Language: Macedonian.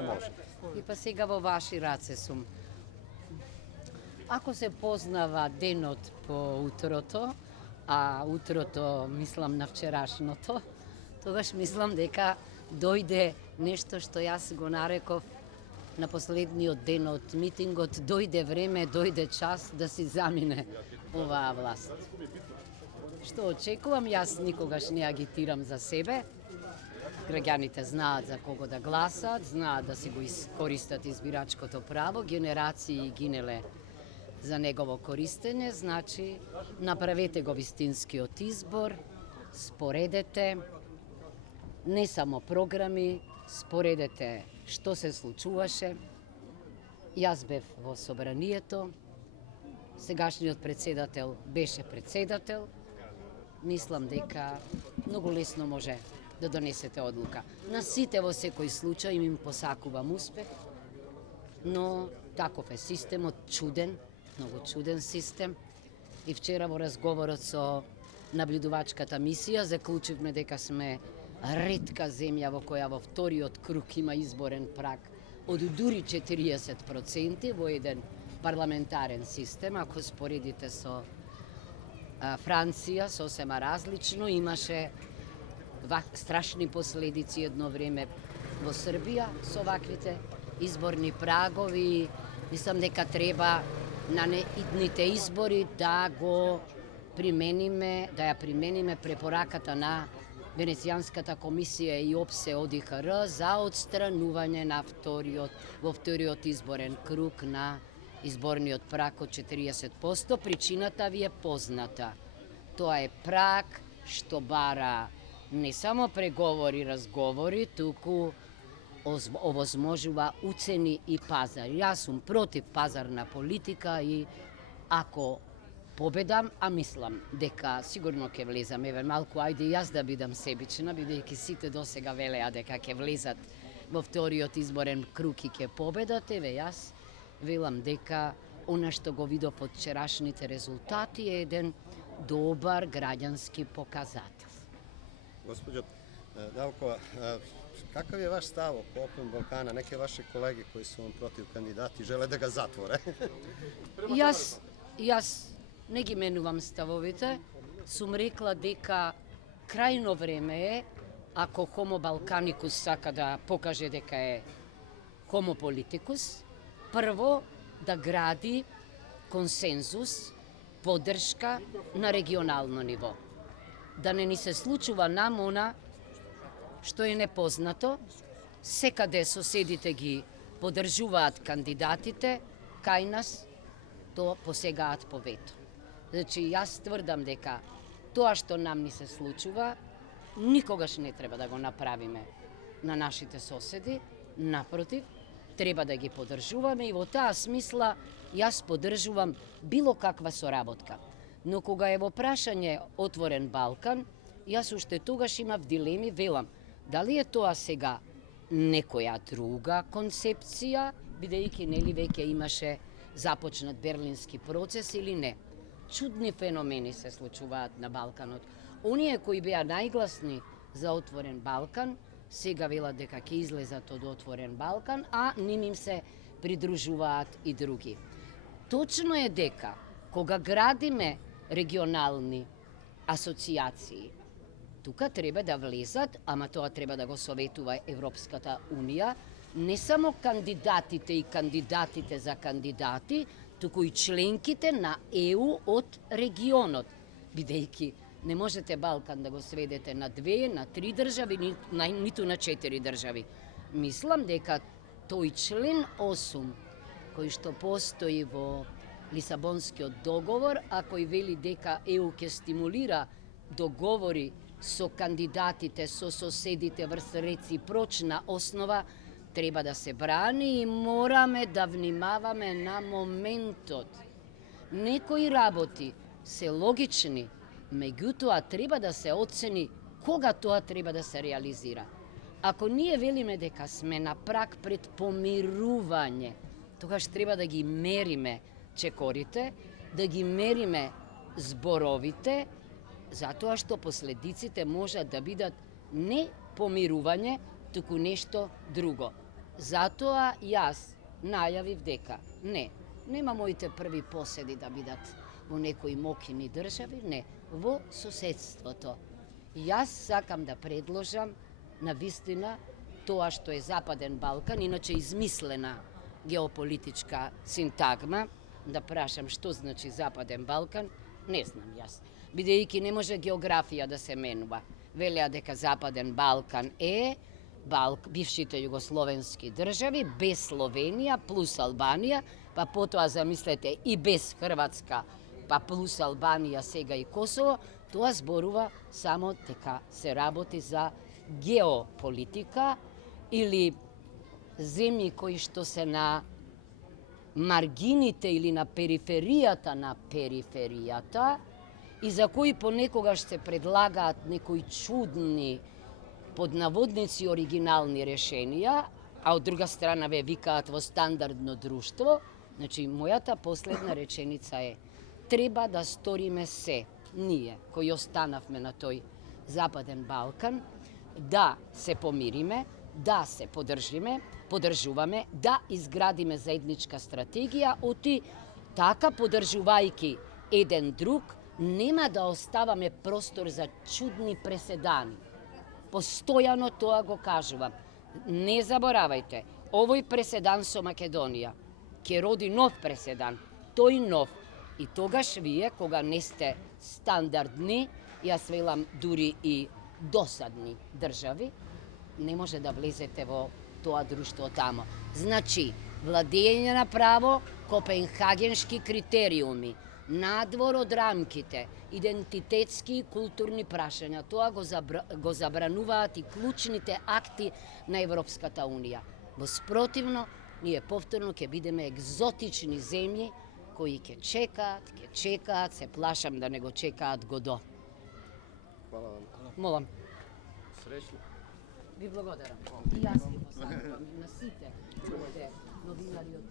Може. И па сега во ваши раце сум. Ако се познава денот по утрото, а утрото мислам на вчерашното, тогаш мислам дека дојде нешто што јас го нареков на последниот ден од митингот, дојде време, дојде час да си замине оваа власт. Што очекувам, јас никогаш не агитирам за себе. Граѓаните знаат за кого да гласат, знаат да си го користат избирачкото право, генерации гинеле за негово користење, значи направете го вистинскиот избор, споредете не само програми, споредете што се случуваше. Јас бев во собранието, сегашниот председател беше председател. Мислам дека многу лесно може да донесете одлука. На сите во секој случај им посакувам успех, но таков е системот, чуден, многу чуден систем. И вчера во разговорот со наблюдувачката мисија заклучивме дека сме ретка земја во која во вториот круг има изборен праг од дури 40% во еден парламентарен систем. Ако споредите со Франција, сосема различно, имаше страшни последици едно време во Србија со ваквите изборни прагови. Мислам дека треба на идните избори да го примениме, да ја примениме препораката на Венецијанската комисија и ОПСЕ ОДИХР за отстранување на во вториот изборен круг на изборниот праг од 40%. Причината ви е позната. Тоа е праг што бара не само преговори, разговори, туку овозможува уцени и пазар. Јас сум против пазарна политика и ако победам, а мислам дека сигурно ќе влезам, еве малку, ајде јас да бидам себична, бидејќи сите досега велеа дека ќе влезат во вториот изборен круг и ќе победат, еве јас велам дека она што го видов од вчерашните резултати е еден добар граѓански показател. Госпоđo Dalkova, kakav je vaš stav oko Open Balkana? Neke vaše kolege koji su vam protiv kandidati žele da ga zatvore. Јас не ги менувам ставовите. Сум рекла дека крајно време е, ако Homo Balkanicus сака да покаже дека е Homo Politicus, прво да гради консензус, поддршка на регионално ниво. Да не ни се случува нам она што е непознато, секаде соседите ги поддржуваат кандидатите, кај нас то посегаат по вето. Значи, јас тврдам дека тоа што нам ни се случува, никогаш не треба да го направиме на нашите соседи, напротив, треба да ги поддржуваме и во таа смисла јас поддржувам било каква соработка. Но кога е во прашање Отворен Балкан, јас уште тогаш имав дилеми, велам, дали е тоа сега некоја друга концепција, бидејќи нели веќе имаше започнат Берлински процес или не. Чудни феномени се случуваат на Балканот. Оние кои беа најгласни за Отворен Балкан, сега велат дека ќе излезат од Отворен Балкан, а ним им се придружуваат и други. Точно е дека кога градиме регионални асоциации, тука треба да влезат, ама тоа треба да го советува Европската Унија, не само кандидатите и кандидатите за кандидати, туку и членките на ЕУ од регионот, бидејќи не можете Балкан да го сведете на 2, на 3 држави, ниту на 4 држави. Мислам дека тој член 8, кој што постои во Лисабонскиот договор, а кој вели дека ЕУ ќе стимулира договори со кандидатите, со соседите врз реципрочна основа, треба да се брани и мораме да внимаваме на моментот. Некои работи се логични, меѓутоа треба да се оцени кога тоа треба да се реализира. Ако ние велиме дека сме на праг пред помирување, тогаш треба да ги мериме чекорите, да ги мериме зборовите, затоа што последиците можат да бидат не помирување, туку нешто друго. Затоа јас најавив дека нема моите први поседи да бидат во некои мокини држави, не, во соседството. Јас сакам да предложам на вистина тоа што е Западен Балкан, иначе измислена геополитичка синтагма, да прашам што значи Западен Балкан, не знам јас. Бидејќи не може географија да се менува. Велеа дека Западен Балкан е бившите југословенски држави, без Словенија, плюс Албанија, па потоа замислете и без Хрватска, па плюс Албанија, сега и Косово, тоа зборува само дека се работи за геополитика или земји кои што се на маргините или на периферијата на периферијата и за кои понекогаш се предлагаат некои чудни под наводници оригинални решенија, а од друга страна ве викаат во стандардно друштво. Значи, мојата последна реченица е: треба да сториме се, ние, кои останавме на тој Западен Балкан, да се помириме, да се поддржуваме, да изградиме заедничка стратегија, оти така поддржувајќи еден друг, нема да оставаме простор за чудни преседани. Постојано тоа го кажувам. Не заборавајте, овој преседан со Македонија ќе роди нов преседан, тој нов. И тогаш вие, кога не сте стандардни, јас велам дури и досадни држави, не може да влезете во тоа друштво тамо. Значи, владење на право, копенхагеншки критериуми, надвор од рамките, идентитетски и културни прашања. Тоа го забрануваат и клучните акти на Европската Унија. Во спротивно, ние повторно ќе бидеме екзотични земји кои ќе чекаат, се плашам да не го чекаат Годо. Hvala vam. Молам. Srećno. Ви благодарам. И јас ви посакувам на сите новинари од